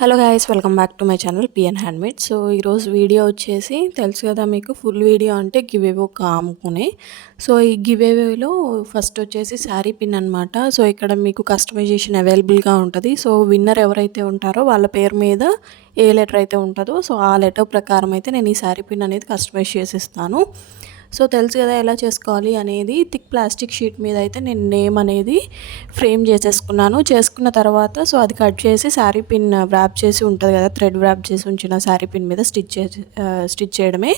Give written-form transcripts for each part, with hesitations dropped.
Hello guys, welcome back to my channel PN handmade. So ఈరోజు video వచ్చేసి తెలుసు కదా మీకు, ఫుల్ వీడియో అంటే గివ్ అవే కాముకునే. సో ఈ గివ్ అవేలో ఫస్ట్ వచ్చేసి శారీ పిన్ అనమాట. సో ఇక్కడ మీకు కస్టమైజేషన్ అవైలబుల్గా ఉంటుంది. సో విన్నర్ ఎవరైతే ఉంటారో వాళ్ళ పేరు మీద ఏ లెటర్ అయితే ఉంటుందో సో ఆ లెటర్ ప్రకారం అయితే నేను ఈ శారీ పిన్ అనేది కస్టమైజ్ చేసిస్తాను. సో తెలుసు కదా ఎలా చేసుకోవాలి అనేది. థిక్ ప్లాస్టిక్ షీట్ మీద అయితే నేను నేమ్ అనేది ఫ్రేమ్ చేసేసుకున్నాను. చేసుకున్న తర్వాత సో అది కట్ చేసి శారీ పిన్ వ్రాప్ చేసి ఉంటుంది కదా, థ్రెడ్ వ్రాప్ చేసి ఉంచిన శారీ పిన్ మీద స్టిచ్ చేయడమే.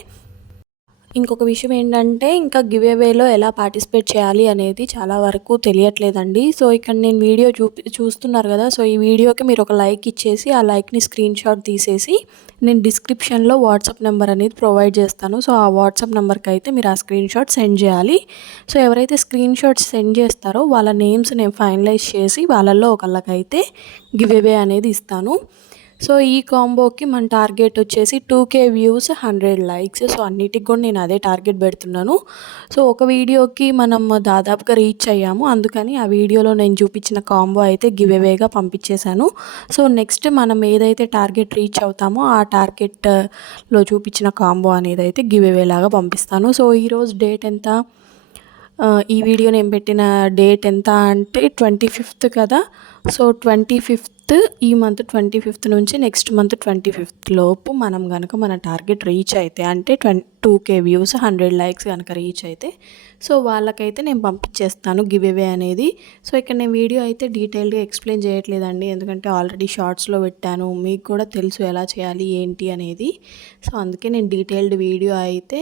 ఇంకొక విషయం ఏంటంటే, ఇంకా గివ్ అవేలో ఎలా పార్టిసిపేట్ చేయాలి అనేది చాలా వరకు తెలియట్లేదండి. సో ఇక్కడ నేను వీడియో చూస్తున్నారు కదా, సో ఈ వీడియోకి మీరు ఒక లైక్ ఇచ్చేసి ఆ లైక్ని స్క్రీన్ షాట్ తీసేసి నేను డిస్క్రిప్షన్లో వాట్సాప్ నెంబర్ అనేది ప్రొవైడ్ చేస్తాను. సో ఆ వాట్సాప్ నెంబర్కి అయితే మీరు ఆ స్క్రీన్ షాట్ సెండ్ చేయాలి. సో ఎవరైతే స్క్రీన్ షాట్స్ సెండ్ చేస్తారో వాళ్ళ నేమ్స్ నేను ఫైనలైజ్ చేసి వాళ్ళల్లో ఒకళ్ళకైతే గివ్ అవే అనేది ఇస్తాను. సో ఈ కాంబోకి మన టార్గెట్ వచ్చేసి 2K వ్యూస్, 100 లైక్స్. సో అన్నిటికి కూడా నేను అదే టార్గెట్ పెడుతున్నాను. సో ఒక వీడియోకి మనం దాదాపుగా రీచ్ అయ్యాము. అందుకని ఆ వీడియోలో నేను చూపించిన కాంబో అయితే గివ్ అవేగా పంపించేశాను. సో నెక్స్ట్ మనం ఏదైతే టార్గెట్ రీచ్ అవుతామో ఆ టార్గెట్లో చూపించిన కాంబో అనేది అయితే గివ్ అవే లాగా పంపిస్తాను. సో ఈరోజు డేట్ ఎంత, ఈ వీడియో నేను పెట్టిన డేట్ ఎంత అంటే 25th కదా. సో 25th, ఈ మంత్ 25th నుంచి నెక్స్ట్ మంత్ 25th లోపు మనం కనుక మన టార్గెట్ రీచ్ అయితే, అంటే 2K వ్యూస్, 100 లైక్స్ కనుక రీచ్ అయితే సో వాళ్ళకైతే నేను పంపించేస్తాను గివ్ అవే అనేది. సో ఇక్కడ నేను వీడియో అయితే డీటెయిల్గా ఎక్స్ప్లెయిన్ చేయట్లేదండి, ఎందుకంటే ఆల్రెడీ షార్ట్స్లో పెట్టాను, మీకు కూడా తెలుసు ఎలా చేయాలి ఏంటి అనేది. సో అందుకే నేను డీటెయిల్డ్ వీడియో అయితే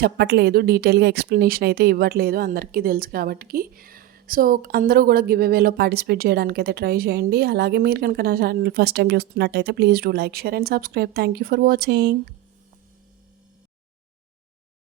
చెప్పట్లేదు, డీటెయిల్గా ఎక్స్ప్లెనేషన్ అయితే ఇవ్వట్లేదు, అందరికీ తెలుసు కాబట్టి. సో అందరూ కూడా గివ్ అవేలో పార్టిసిపేట్ చేయడానికి అయితే ట్రై చేయండి. అలాగే మీరు కనుక నా ఛానల్ ఫస్ట్ టైం చూస్తున్నట్టయితే please do like, share and subscribe. Thank you for watching.